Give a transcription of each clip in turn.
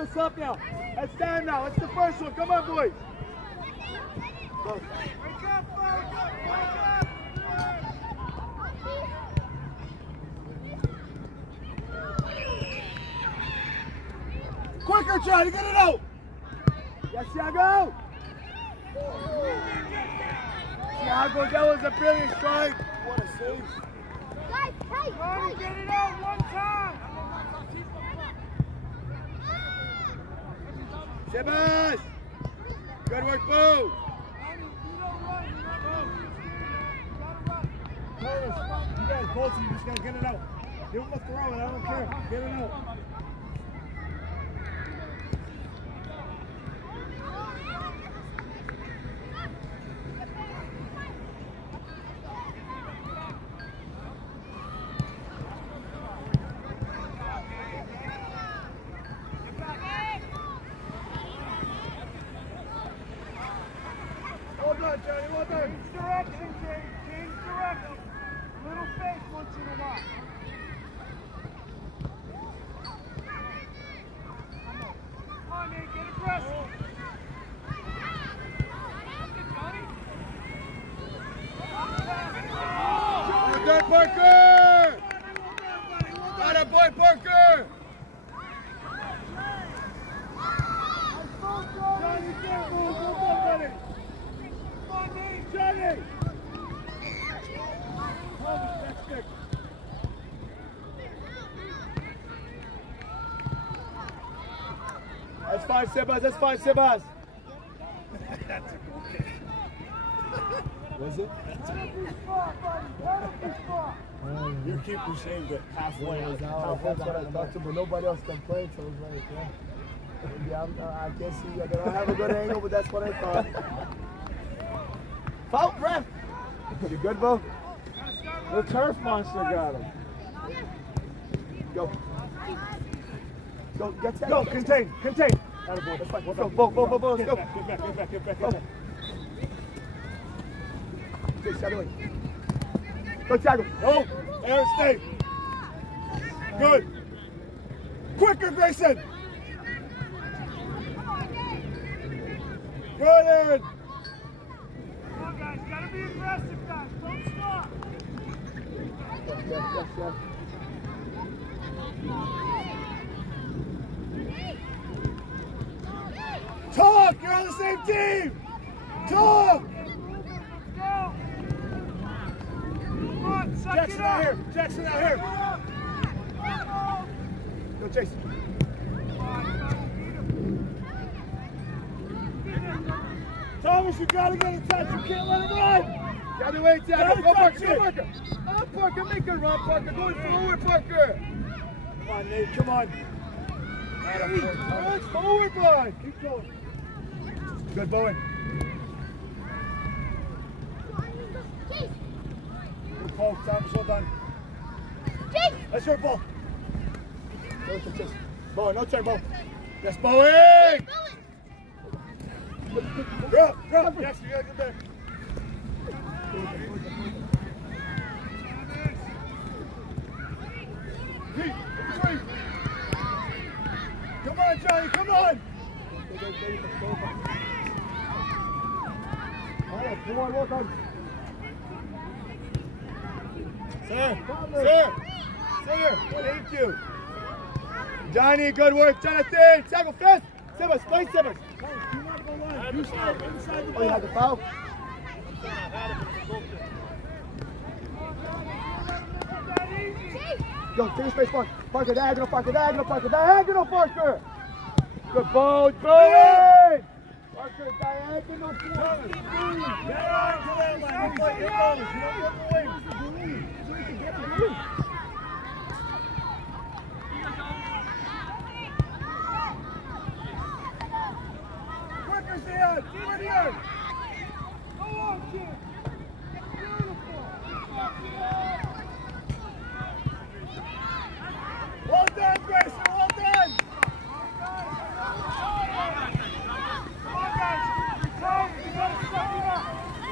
this up now. That's time now. That's the first one. Come on, boys. Go. Wake up, wake up. Quicker, Johnny, get it out! Yes, Thiago! Thiago, that was a brilliant strike. What a save. Johnny, get it out one time! Sebas! Good work, Boo! You don't run, you gotta run. You guys, both of you just gotta get it out. Give him a throw, and I don't care. Get it out. Well done, Johnny, well done. Change direction, James. Change direction. Little face once in a while. Come on, Nate, get aggressive. Well done, Parker! Got it, boy, Parker! Johnny, careful! Well done, buddy! Come on, Nate. Johnny! Hold it, next stick. That's fine, Sebas. That's fine, Sebas. That's a cool kick. Was it? Your keeper saved it halfway. That's what I thought too, but nobody else can play, so it was like, yeah. I can't see. I don't have a good angle, but that's what I thought. Foul, ref! You good, Bo? The turf monster got him. Go. Go, get that. Go, contain. Attaboy, that's fine. Let's go, Bo, let's go. Get back. Okay, Thiago. Go, Thiago. No, Aaron, stay. Good. Quicker, Grayson. Good, Aaron. Come on, guys. Gotta be aggressive, guys. Don't stop. Yes. Talk! You're on the same team! Talk! Let's go. Come on, suck it up. Jackson out here! Go, Chase. Thomas, you gotta get in touch. You can't let him run! The other way, Tiago. Go, Parker. Oh, Parker, make a run, Parker. Going forward, Parker. Come on, Nate. Come on. It's forward, boy. Keep going. Good, Bowen. Good ball. Thomas, well done. That's your ball. Bowen, no turn, Bowen. Yes, Bowen! Drop. Jackson, you gotta get there. Come on, Johnny, come on! All right, come on, well done. Sir, thank you. Johnny, good work, Jonathan. Tackle fast. Sebas, play Sebas. You start inside the ball. Oh, you had the foul? Go, take your space, Parker, diagonal, Parker. Good ball, Bowen! Parker, diagonal, Get on to that line. You play your balls. You don't get the wings. Parker's there! Go on, kid. Beautiful. Well done, Grayson, well done! Come on, guys.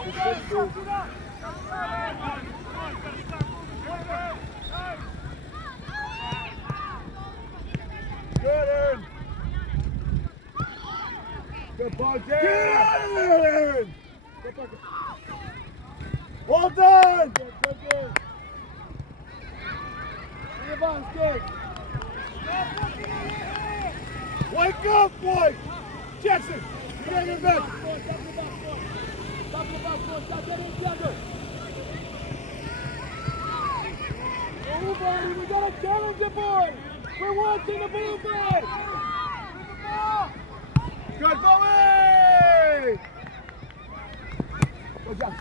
You gotta suck it up. Good, Aaron. Good ball, James. Get out of there, Aaron. Well done. Good. Good. Wake up, boy. Jackson, you gotta get back. Stop the box, stop getting each other. Everybody, we gotta challenge the boy. We're watching the blue flag. Good, Bowie! Good job.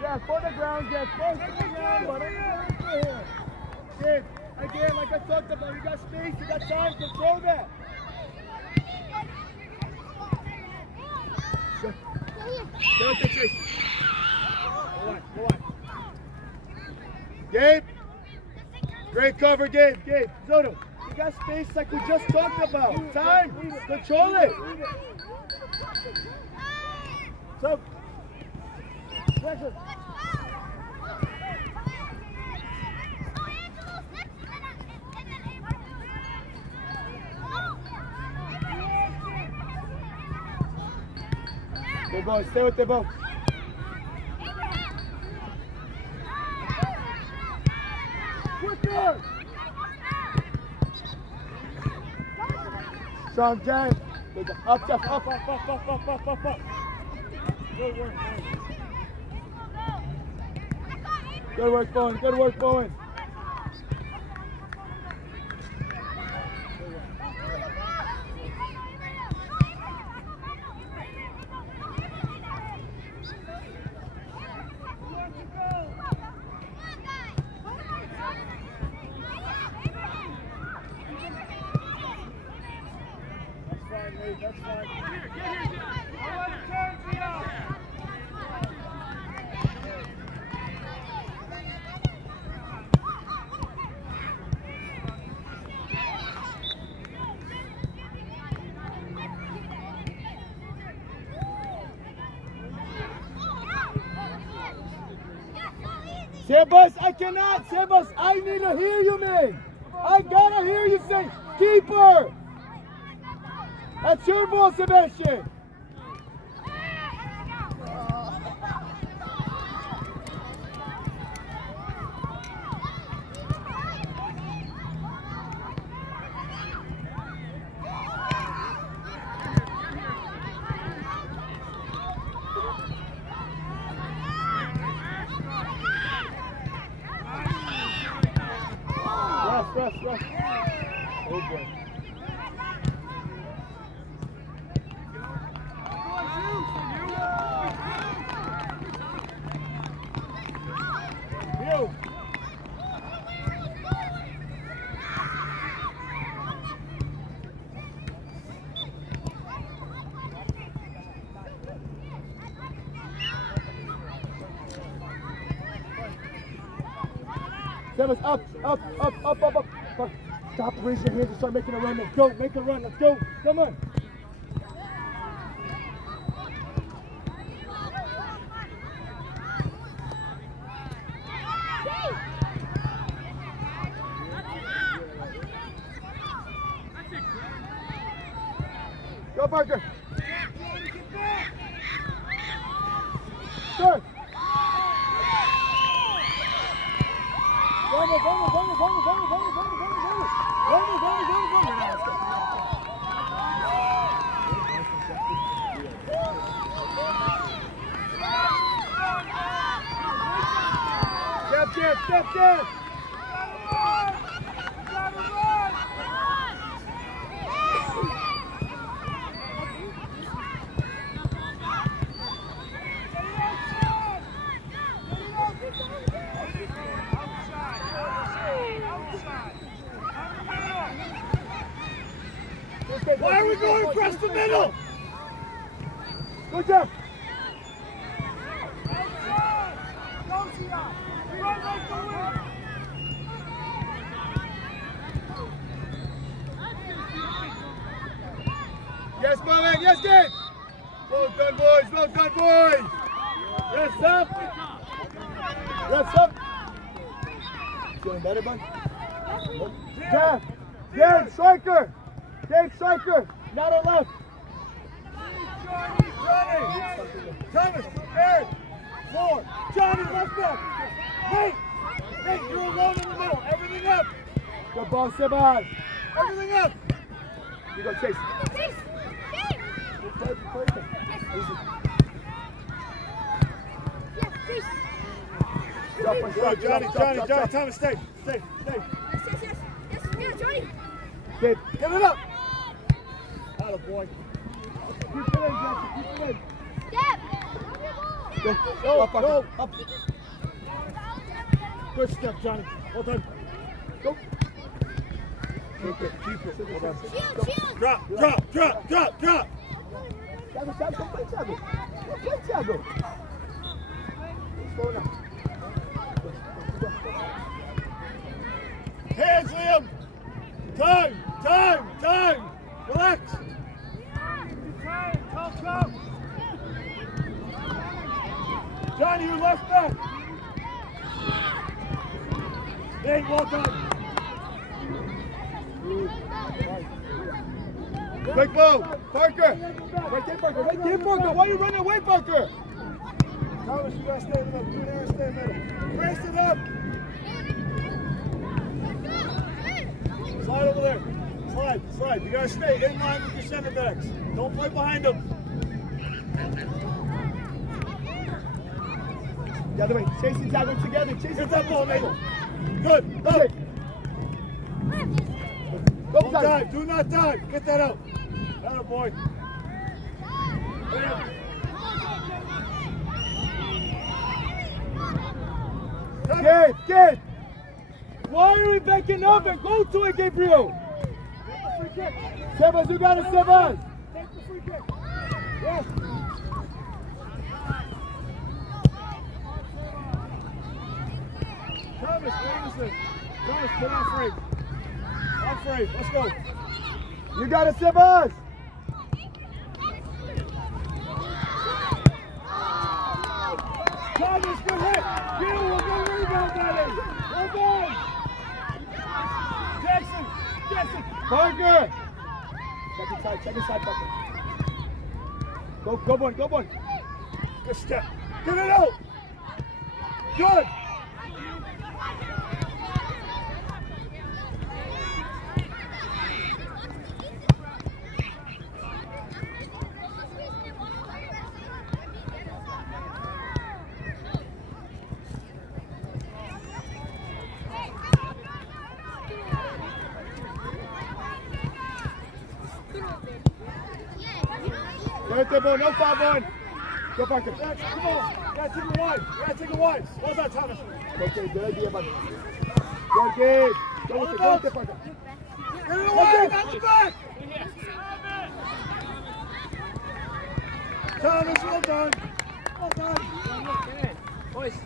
Jeff, on the ground, Jeff. First on the ground, but here. Kid, again, like I talked about, you got space, you got time, control that. Good. Go with the chase. Go on. Gabe. Great cover, Gabe. Zoto, you got space like we just talked about. Time. Control it. So. Pressure. Good ball. Stay with the ball. Strong, Jan. Up, Jeff. Up. Good work, Bowen. That's fine. Sebas, I need to hear you, man. I gotta hear you say, keeper. That's your ball, Sebastian. Rush. Oh boy. You. Seven's up. Stop, raise your hands and start making a run. Let's go, make a run. Let's go. Come on. Go, Parker. Good. Vamos. Step. Why are we going across the middle? Good job. Yes, Bowen. Yes, Gabe. Well done, boys. Yes, up. Reps up. Feeling better, bud? Dave. Dave, striker. Dave, striker. Not on left. Johnny. Thomas, Aaron. 4. Johnny, left back. Nate, you're alone in the middle. Everything up. Good ball, Secind. Everything up. You go, Chase. Chase. Good, Johnny, Thomas, stay. Yes, yeah, Johnny. Dave, Get it up. Atta boy. keep it in, Jackson. Keep it in. Step. Go. Up. Good step, Johnny. Well done. Go. Keep it. Well done. Shield. Drop. Thiago, play Thiago. Play Thiago. Slow now. Hands, Liam. Time. Relax. Come. Johnny, you left back. Nate, well done. Quick ball. Parker. Right there, Parker. Why are you running away, Parker? Thomas, you gotta stay in the middle. You and Aaron stay in the middle. Race it up. Slide over there. Slide. You gotta stay in line with your center backs. Don't play behind them. The other way. Chase and Thiago together. Get that ball, Nate. Good. Up. Go, Don't dive. Do not dive. Get that out. Atta boy. Kid. Why are we backing up and go to it, Gabriel? Sebas, you got it, Sebas. Take the free kick. Yes. Thomas, Anderson. Thomas, put on frame. On frame. Let's go. You got it, Sebas. Thomas, good hit. You will go rebound, buddy. Well done. Jackson. Parker. Second side, Parker. Go, boy. Good step. Get it out. Good. Right there, boy. No foul, boy. Go, Parker. Jackson, come on. You gotta take it wide. Well done, Thomas. Okay, good idea, buddy. Good game. Go with it, Parker. Get it away. Not the back. Thomas, well done. Boys.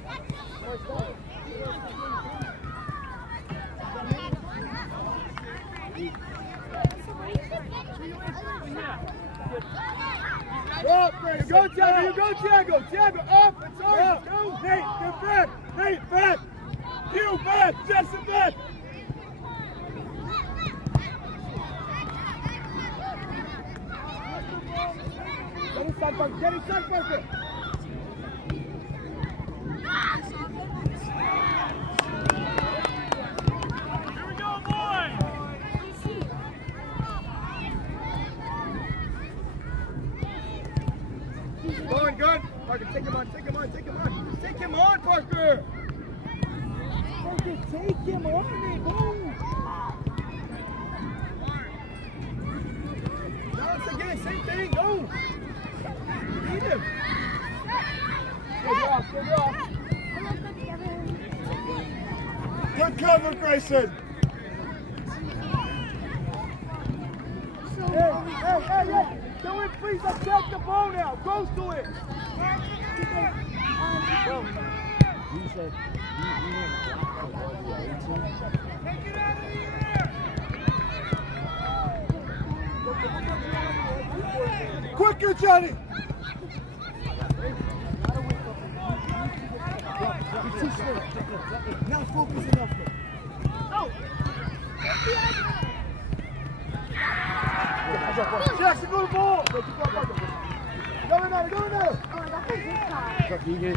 Go, Thiago. Thiago, up. It's ours. Go. Nate, get back. Nate, back. You back. Jackson, back. Get inside, Parker. Going good. Parker, take him on. Take him on, Parker. Parker, take him on, man. Go. Now it's again, same thing. Go. Beat him. Good off. Good cover, Grayson. Hey. Can we please attack the ball now? Go to it. You said you want to block the ball to the 18. Take it out of the air. Quicker, Johnny. You're too slow. Not focus enough. Oh! Jackson, go to the ball! Go in there, go in there! Oh, I got this guy. Look, you get.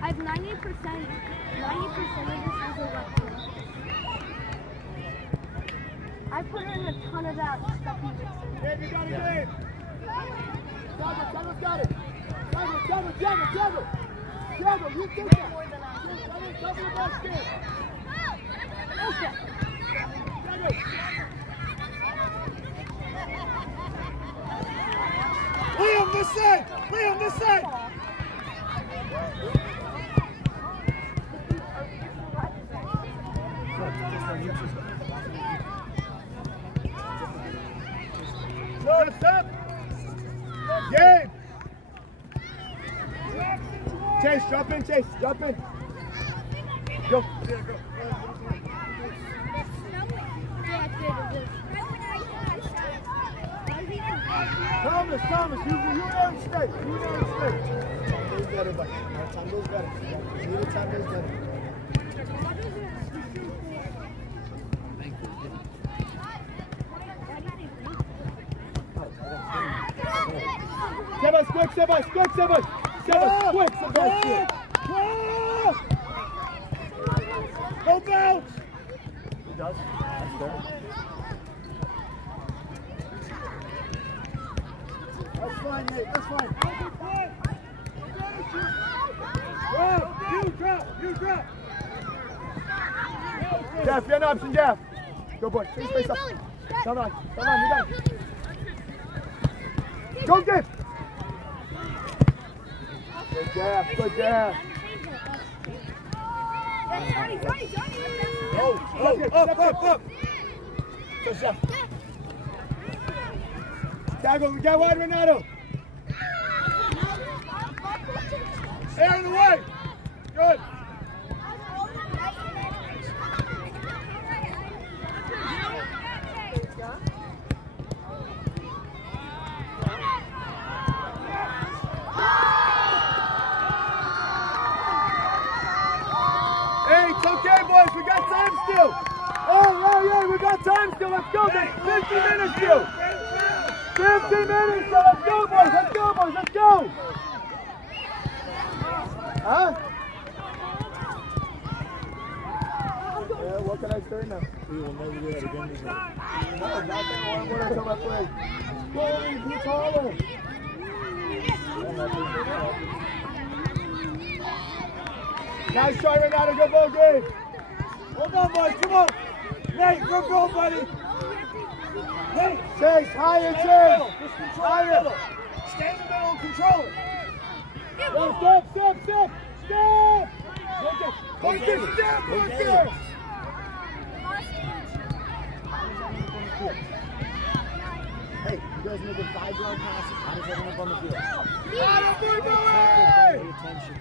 I have 90% of this is a weapon. I put in a ton of that stuff you just said. Gabe, you got it, Gabe! Tiago's got it! Tiago, you take that! Cover the basket! Okay. Liam, this side! Liam, this side! Shut up! Gabe! Chase, jump in, Chase, jump in! Go! Thomas, you know the state. Time goes better, buddy. Time goes better. Time goes better. Sebas, quick, Sebas, Sebastian. Go bounce! He does. That's there. That's fine, Nate. That's fine. You drop! Jeff, get an option, Jeff. Go, boy. Take space up. Come on, you got it. Go, Jeff. Good, Jeff. Up! Go, Jeff. Tiago, we got wide, Renato. Air in the way! Good! Hey, it's okay, boys. We got time still. Hey, we got time still. Let's go. There's 50 minutes still. 50 minutes. So let's go, boys. Let's go. Huh? Yeah, what can I say now? We will never do that again. No, nothing. What else am I playing? Go, be taller. Nice try, Renato. Good ball, Gabe. Hold on, boys. Come on. Nate, good goal, buddy. Nate. Chase, higher, Chase. Just control the middle. Stay in the middle and control it. Go, step. Okay, step, okay. Hey, you guys making 5-yard passes. How does everyone up on the field? Pay attention.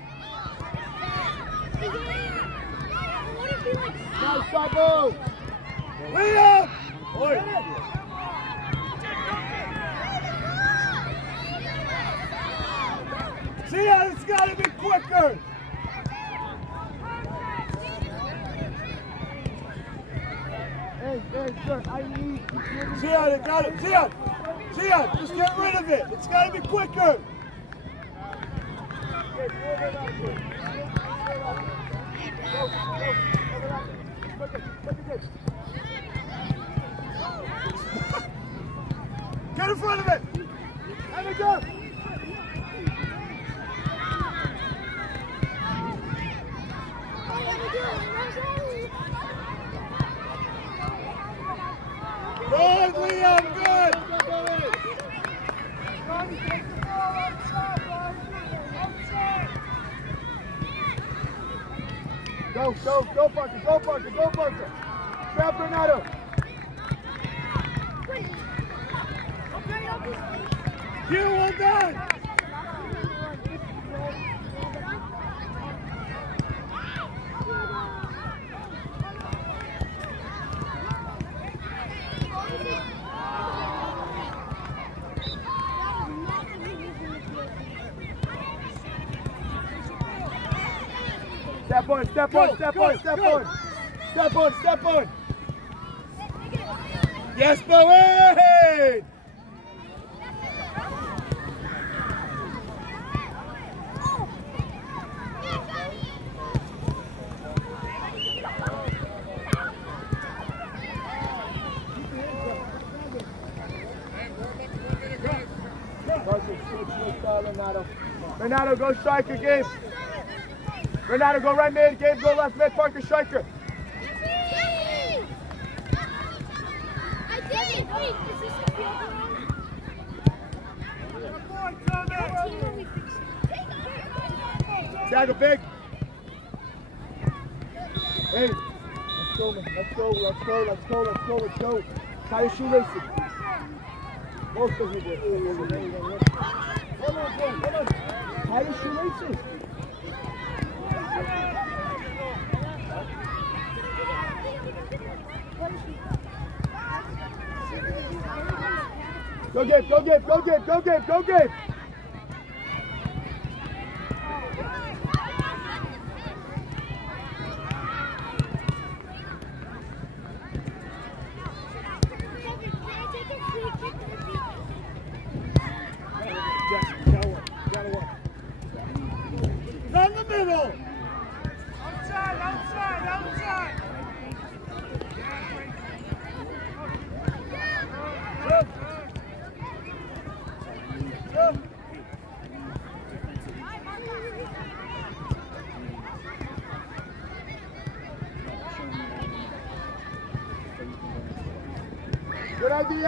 Nice, Sabo. Liam! Oi. See how it's got to be quicker. Hey, sir, I need to give you... Zion, it got it. Zion, just get rid of it. It's got to be quicker. Get in front of it. Have it go. Good, Liam, good. Go, Parker. Grab Renato. U11. Step on, step on, step on, step on. Step on, step on. Yes, Bowen! Renato, go striker, Gabe. Renato, go right mid. Gabe, go left mid. Parker, striker. I did it. Wait, is this the field wrong? Tiago, big. Hey, let's go, man. Let's go, let's go, let's go, let's go, let's go. Tie your shoelaces. Both of you did. Hold on, hold on. Tie your shoelaces. Go Gabe, go Gabe, go Gabe, go Gabe, go Gabe. Down the middle. Outside, outside, outside.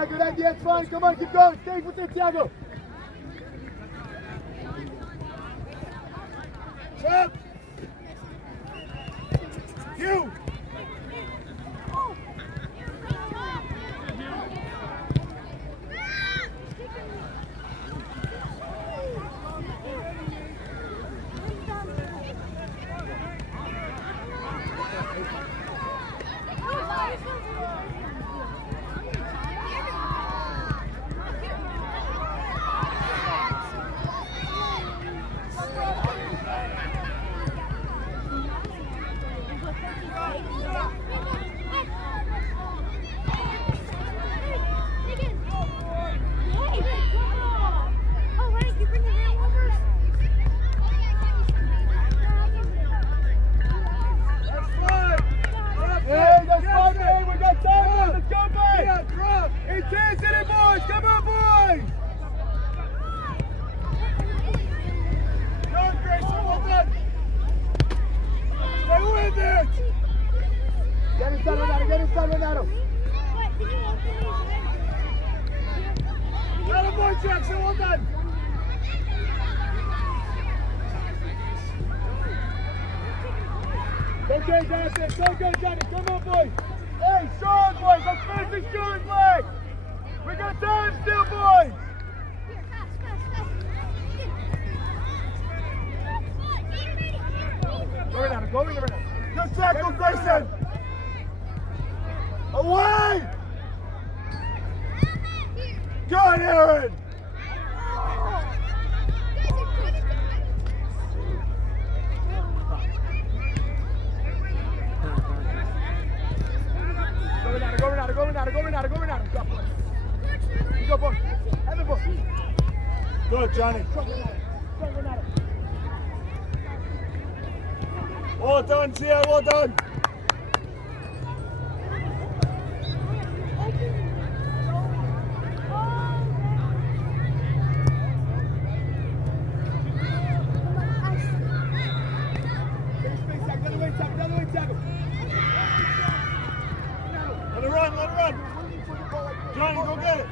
Good idea, it's fine. Come on, keep going. Stay with it, Tiago. Up. You. Okay, that's it. So good, Johnny. Come on, boys. Hey, strong, boys. Let's finish this shooting leg. We got time still, boys. Go right now. Go right now. Good tackle, Grayson. Away. Good, Aaron. Go, boy. Have the ball. Good, Johnny. Well done, Tia. Well done. Let it run, let it run. Johnny, go get it.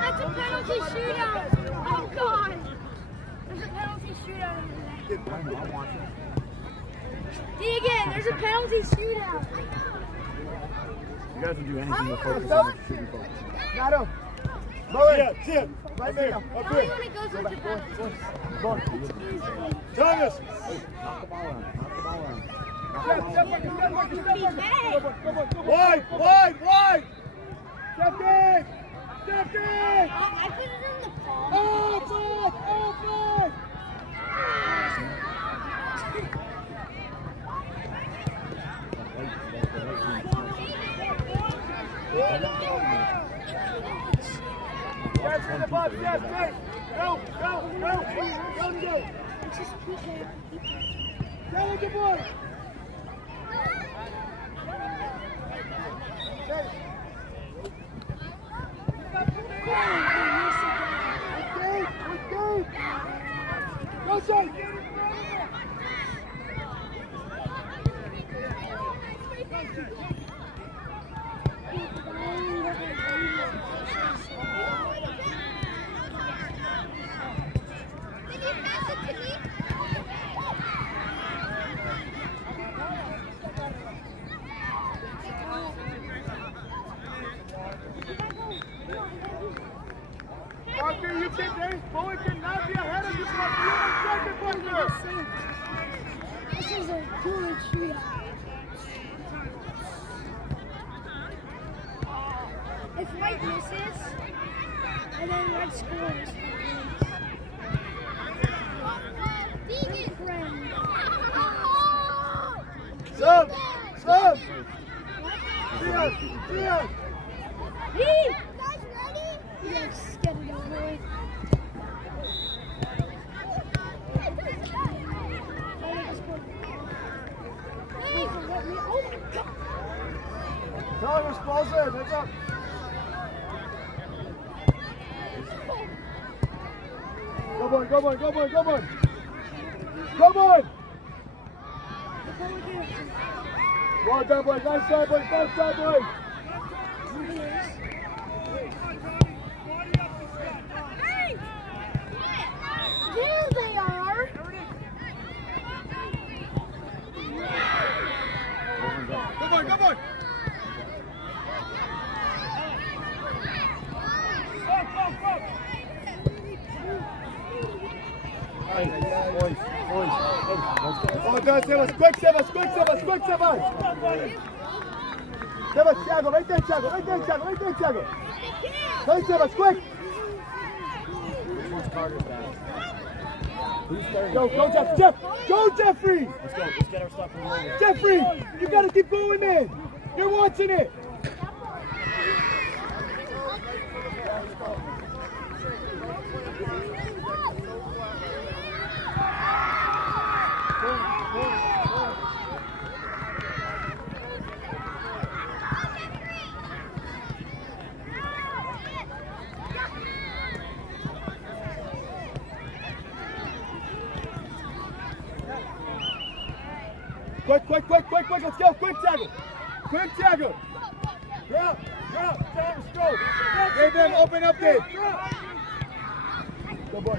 That's a penalty shootout. Oh, God. There's a penalty shootout over there. Deegan, there's a penalty shootout. You guys will do anything to focus on the shooting focus. Nato. Tia. Right there. Up Only here. when it goes into penalty. Thomas. Knock the ball around. Knock the ball around. Wide. Step in. Step in. I put it in the palm. Oh, Yes, in the box, yes, great. Go. Tell him, good boy. Go, Shay. Parker, you can Dave Bowen cannot be ahead of you, Parker. You're the second partner. This is a good shootout. If White misses, and then White scores. Sub. Dion. Guys, ready? Yes, get it over with. Thomas, balls in. That's up. Go, boy. Well done, boys. Nice side, boys. There they are. Go, boy. Oh, done, Sebas. Quick, Sebas. Sebas, Thiago. Right there, Thiago. Hey, Sebas, quick. Who's Carter's back? Who's third? Go, Jeffrey. Let's get our stuff from over. Jeffrey, you gotta keep going in. You're watching it. Quick, let's go, quick, Thiago. Drop, Thomas, go. Hey, Ben, open up there. Go, boy.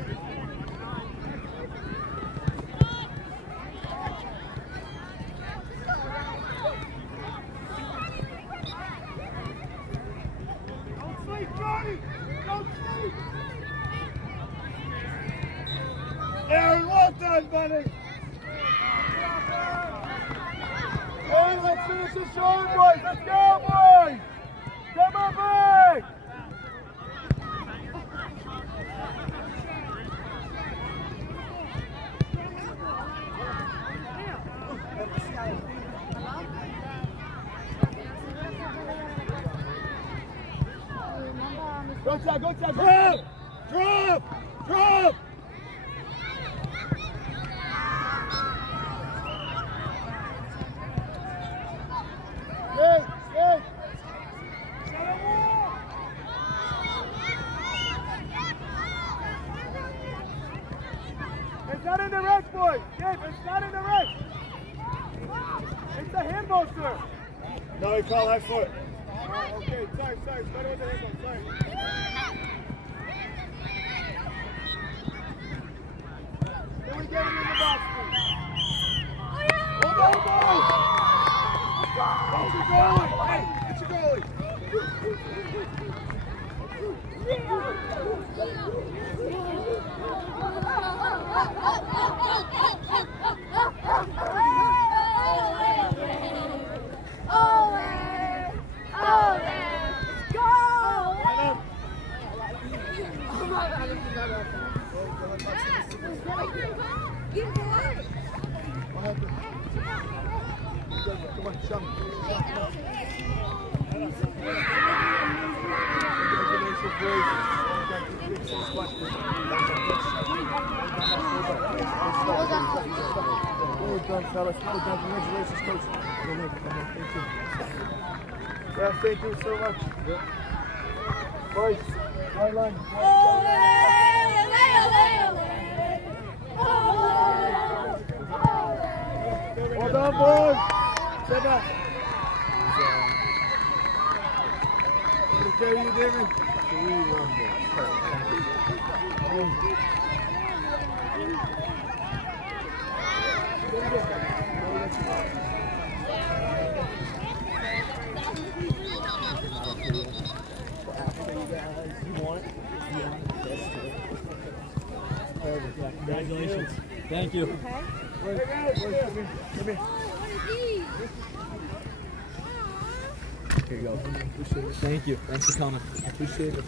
Don't sleep, Johnny. Don't sleep. Aaron, well done, buddy. Hey, let's finish this showing, boys. Let's go, boys. Come on, boys. Go, Chad. Drop. Hey. It's not in the rack, boys. Gabe, it's not in the rack. It's the handball, sir. No, he called high foot. Okay, sorry. Better with the handball, sorry. Then we get him in the box, please. Hold on, boys. Get your goalie. Hey, get your goalie. Go! Come on, show me. Well done, fellas. Well done. Congratulations, coach. Yeah, thank you so much. Boys, right line. Well done, boys. Sit back. Good to carry you, David. 3-1. Congratulations. Thank you. Come here. Here you go. Appreciate it. Thank you. Thanks for coming. Appreciate it.